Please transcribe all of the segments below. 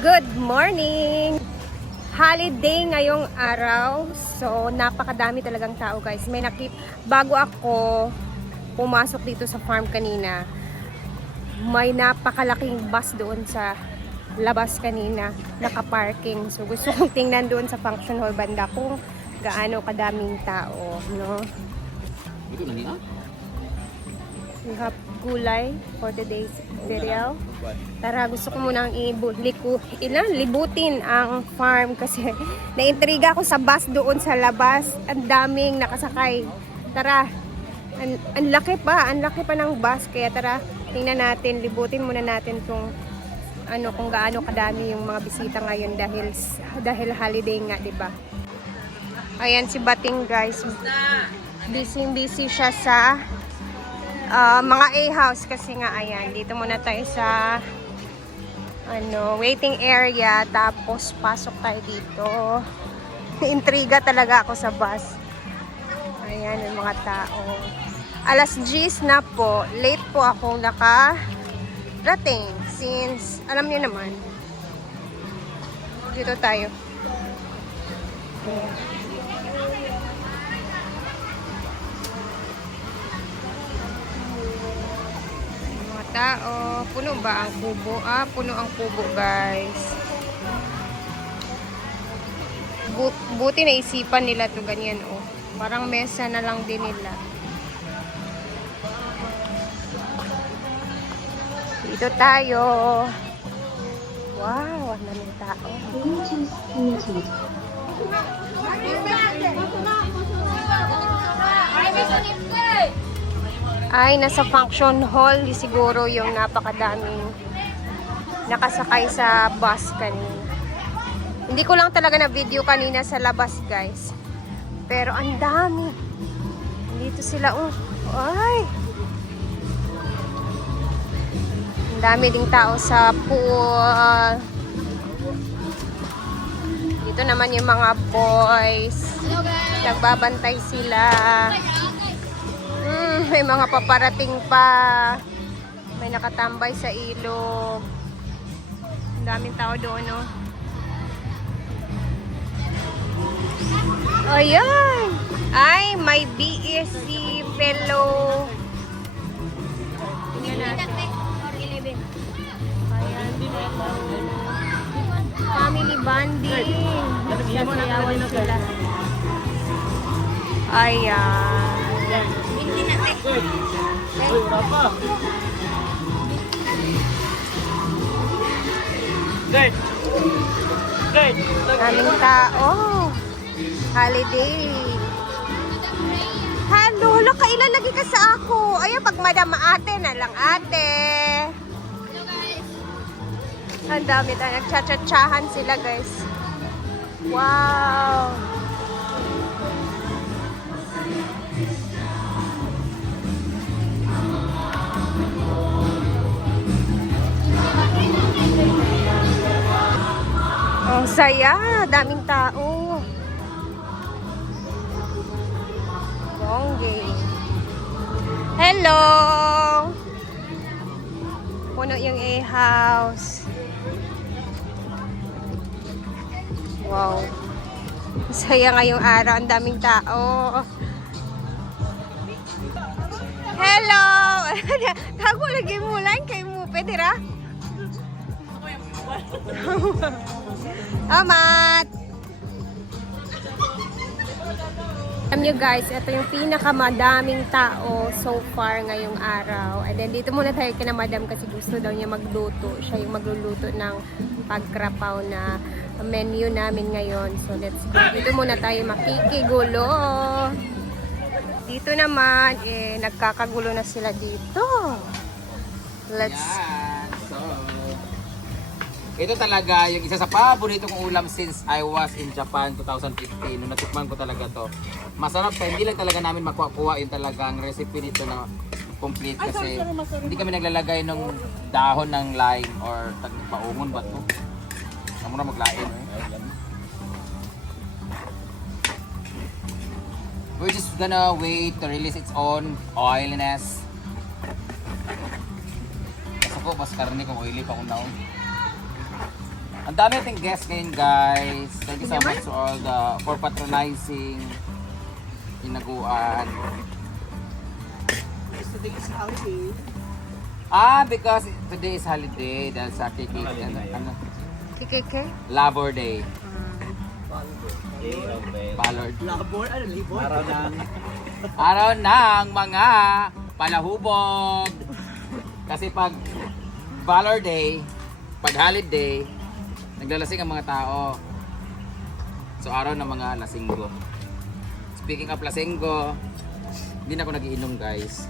Good morning! Holiday ngayong araw. So, napakadami talagang tao guys. Bago ako pumasok dito sa farm kanina, may napakalaking bus doon sa labas kanina, nakaparking. So, gusto kong tingnan doon sa function hall banda kung gaano kadaming tao, no? Ito na niya? We have gulay for today's video. Tara, gusto ko munang libutin ang farm kasi naintriga ako sa bus doon sa labas. Ang daming nakasakay. Tara, ang laki pa ng bus. Kaya tara, tingnan natin, libutin muna natin kung gaano kadami yung mga bisita ngayon dahil holiday nga, 'di ba? Ayan si Bating guys. Busy siya sa mga A-house kasi nga ayan, dito muna tayo sa waiting area, tapos pasok tayo dito. Intriga talaga ako sa bus. Ayan yung mga tao. Alas 10 na po, late po akong nakarating since alam niyo naman dito tayo. Tao. Puno ba ang kubo? Puno ang kubo guys. Buti na isipan nila to ganyan oh. Parang mesa na lang din nila. Dito tayo. Wow, ang daming tao. Ay, nasa function hall siguro yung napakadaming nakasakay sa bus kanina. Hindi ko lang talaga na video kanina sa labas guys. Pero ang dami. Dito sila ay. Ang dami ding tao sa pool. Dito naman yung mga boys. Nagbabantay sila. May mga paparating pa. May nakatambay sa ilog. Ang daming tao doon, no? Ayan! Ay, may BSC fellow. Tingnan natin. Ayan. Family bonding. Sasayawan sila. Ayan. Daming tao. Holiday. Hello, kailan lagi ka sa ako? Ayan, pag madam ate na lang ate. Ang dami tayo. Nagchat-chatchahan sila guys. Wow. Ang saya, daming tao. Bongge. Hello. Puno yung A-house. Wow. Ang saya ngayong araw, ang daming tao. Hello. Kago lagi mo lang kay mo, pwede ra? Amat! Alam nyo guys, ito yung pinakamadaming tao so far ngayong araw. And then dito muna tayo kina madam kasi gusto daw niya magluto. Siya yung magluluto ng pagkrapaw na menu namin ngayon. So let's go. Dito muna tayo makikigulo. Dito naman, nagkakagulo na sila dito. Let's... Ito talaga yung isa sa paborito kong ulam since I was in Japan 2015. Nung natikman ko talaga to. Masarap pa. Hindi lang talaga namin makuha yung talagang recipe nito na complete kasi hindi kami naglalagay ng dahon ng lime or paungon ba ito? Namun na maglain. We're just gonna wait to release its own oiliness. Kasi ko, mas karne kung oily pa kung naon. Ang dami nating guests ngayon, guys. Thank you so much to all for patronizing Hinaguan. Today is holiday. Because today is holiday dahil sa Kikike? Labor Day. Ballard. Labor, ano, libor? Araw ng mga palahubog. Kasi pag Valor Day, pag holiday, naglalasing ang mga tao. So araw ng mga lasinggo. Speaking of lasinggo, hindi na ako nagiinom, guys.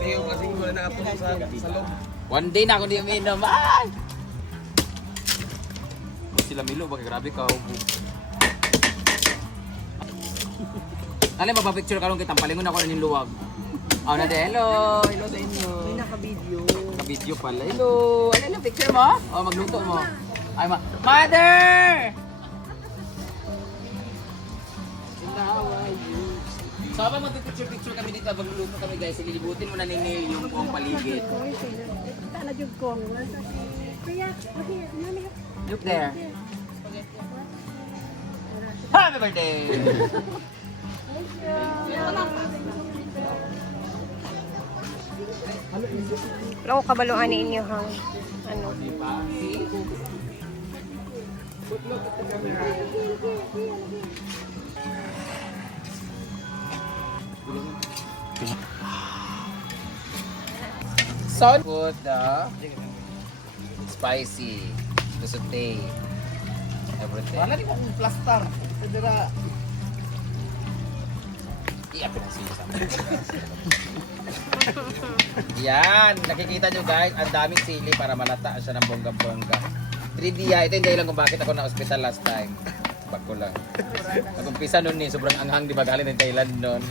Kayo kasi wala na ako sa loob. One day na ako hindi umiinom. Ay! Sila Milo, bakit grabe ka. Ano yung mapapicture ka rin kitang palingon ako na niluwag. Oh, na hello! Hello sa inyo. May naka-video. Naka-video pala. Hello! Ano yung picture mo? Oh, magluto mo. Ay, Mother! So habang magpipicture-picture kami dito, habang luluto kami guys, ililibutin mo na ni Neil yung buong paligid. Look there. Happy birthday! Wala ko kabaluan ninyo ha. Ano? So, put the spicy, the saute, everything. Wala di mo kung plaster. Sadira. Iapin ang sisa. Yan, nakikita nyo guys, ang daming sili para malata siya ng bongga-bongga. 3D ito yung dahilan kung bakit ako na hospital last time. Bag ko lang. Nag-umpisa nun sobrang anghang, di ba galing ng Thailand nun.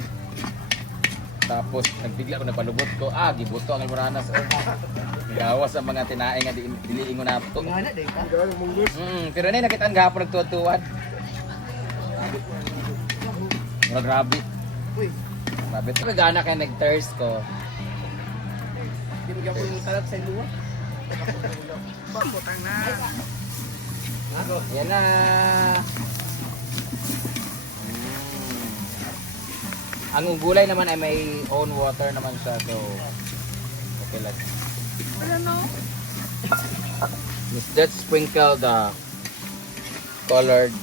Tapos nagbigla ko, napalubot ko, gibuto ang almoranas. Gawas ang mga tinaing nga diliing ko na ito. Nga na, day ka. Pero na nakita ang gapon nagtutuan. Grabe. Uy, Grabe. Nagana kaya nag-thirst ko. di mo gyapon yung talat sa luwa. Putang na. Yan na. Ang gulay naman ay may own water naman siya. So, okay lang. Let's sprinkle the colored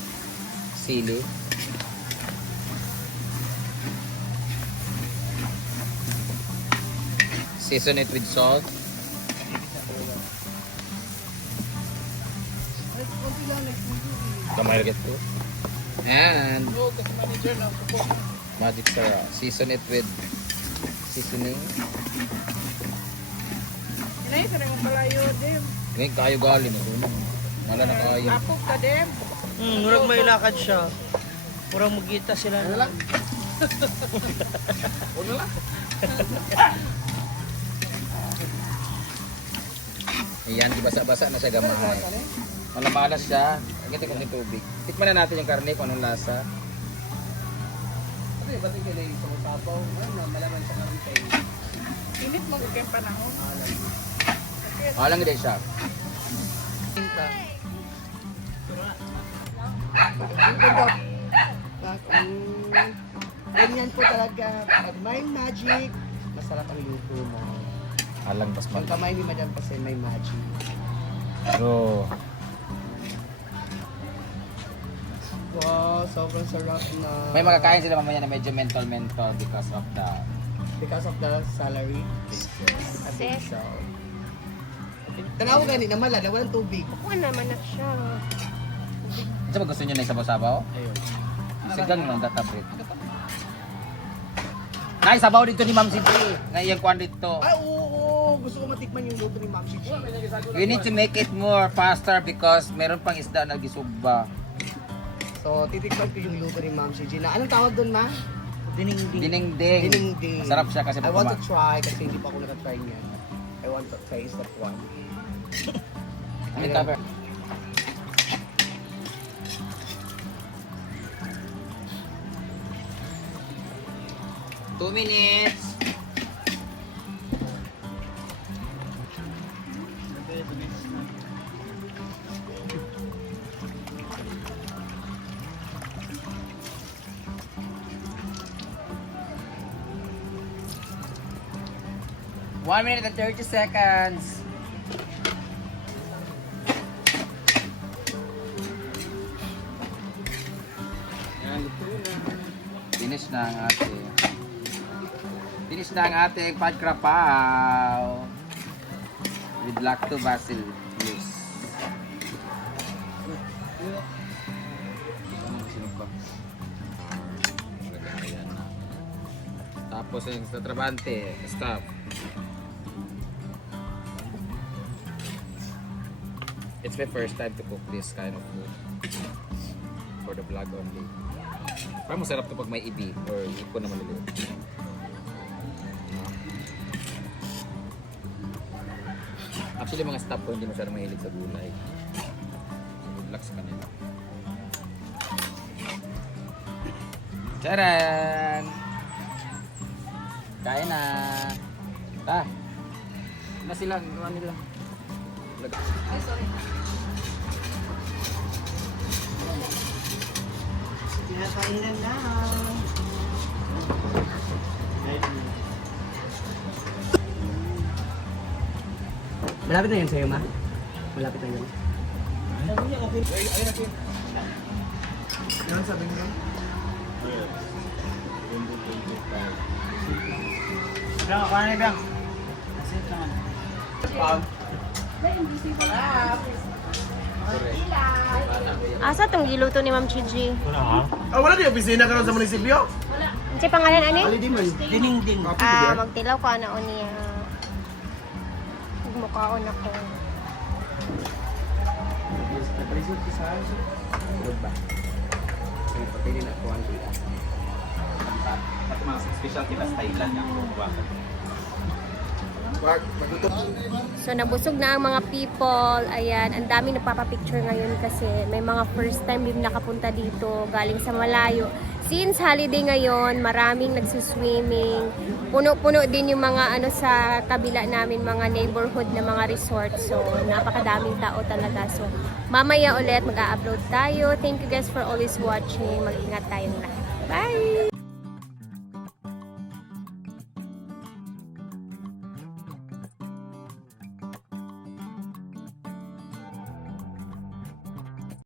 sili. Season it with salt. Kamay get to. And magic sarap. Season it with seasoning. Nay, sarang palayo, Dem. Ngayon kayo galing. Wala na kayo. Apog ka, Dem. Murag may lakad siya. Murag magkita sila. Ano lang? Ano lang? Ayan, di basa-basa na siya gamahay. Malamalas siya. Ang ganda kong tubig. Tikman na natin yung karne kung anong lasa. Ano yung bating ka na yung sabaw? Ano, malaman sa karne kayo. Init mo kayong panahon. Walang din siya. Ganyan po talaga. Pag may magic, masarap ang luto mo. Alang bas Ang kamay ni Madam kasi may magic. So, Wow, sobrang sarap na. may makakain sila mamaya na medyo mental because of the salary. I think so. Tanaw gani na mala, na walang tubig. Kuha naman na siya. Ano ba gusto nyo na isabaw-sabaw? Ayun. Sigang lang data bread. Nay, sabaw dito ni Ma'am Cindy. Nga iyang kwan dito. Ay, oo, gusto ko matikman yung luto ni Ma'am Chichi. We need to make it more faster because meron pang isda na gisugba. So, titikman ko yung luto ni Ma'am Chichi. Na anong tawag doon, ma? Dinengding. Dinengdeng. Dinengding. Masarap siya kasi I want to mataba. try kasi hindi pa ako nakatry niyan. I want to taste that one. Ano yung cover? Two minutes. 1 minute and 30 seconds. Yan, luto na. Finish na ang ating pagkrapaw with lactobacillus. Ayan na. Tapos yung sa trabante, stop. It's my first time to cook this kind of food for the vlog only. Parang masarap to pag may ibi or iko na maliliit. Actually, mga staff ko hindi masyadong mahilig sa gulay. So, good luck sa kanila. Charan! Kain na! Ta! Na sila, gawa nila. Ay, sorry. Pinapainan na. Malapit na yun sa'yo, ma? Malapit na yun. Yan sabi mo? Bang, kanin bang. Asit naman. Asa tong giluto ni Ma'am Chiji? Wala di opisina karon sa munisipyo? Ano pangalan ani? Dinding. Magtilaw ko ana niya. Mukhaon ako. Pagkaili na po ang dila. At mga special kita sa Thailand yung buwakan. So nabusog na ang mga people. Ayan, ang daming nagpapapicture ngayon kasi may mga first time din nakapunta dito galing sa malayo. Since holiday ngayon, maraming nagsuswimming. Puno-puno din yung mga ano sa kabila namin, mga neighborhood na mga resort. So napakadaming tao talaga. So mamaya ulit mag-a-upload tayo. Thank you guys for always watching. Mag-ingat tayong lahat. Bye!